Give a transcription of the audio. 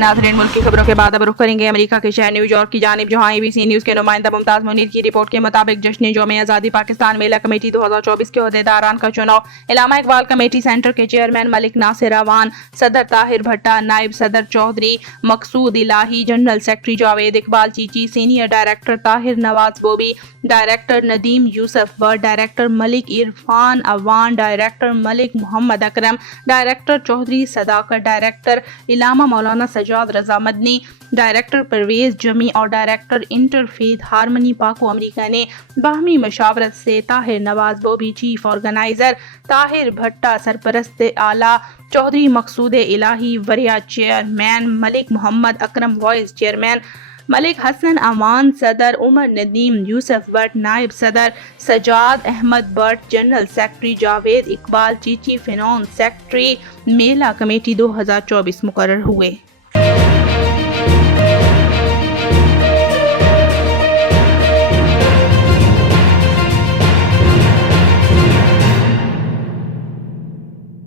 ناظرین ملک کی خبروں کے بعد اب رخ کریں گے امریکہ کے شہر نیو یارک کی جانب، جہاں ABC نیوز کے نمائندہ ممتاز منیر کی رپورٹ کے مطابق جشن یوم آزادی پاکستان میلہ کمیٹی 2024 کے عہدیداران کا چناؤ۔ علامہ اقبال کمیٹی سینٹر کے چیئرمین ملک ناصر اعوان، صدر طاہر بھٹا، نائب صدر Chaudhry Maqsood Elahi, general secretary Javed Iqbal Cheechi, senior director Tahir Nawaz Bobby, director Nadeem Yousuf Butt, director Malik Irfan Awan, director Malik Muhammad Akram, director Chaudhry Sadaqat, director علامہ مولانا سجاد رضا مدنی، ڈائریکٹر پرویز جمی اور ڈائریکٹر انٹرفیتھ ہارمنی پاک و امریکہ نے باہمی مشاورت سے طاہر نواز بوبی چیف آرگنائزر، طاہر بھٹا سرپرست اعلیٰ، Chaudhry Maqsood Elahi Waria chairman, Malik Muhammad Akram vice chairman, Malik Hassan Awan صدر، عمر ندیم یوسف بٹ نائب صدر، Sajjad Ahmed Butt general secretary, Javed Iqbal Cheechi finance secretary, میلہ کمیٹی 2024 مقرر ہوئے۔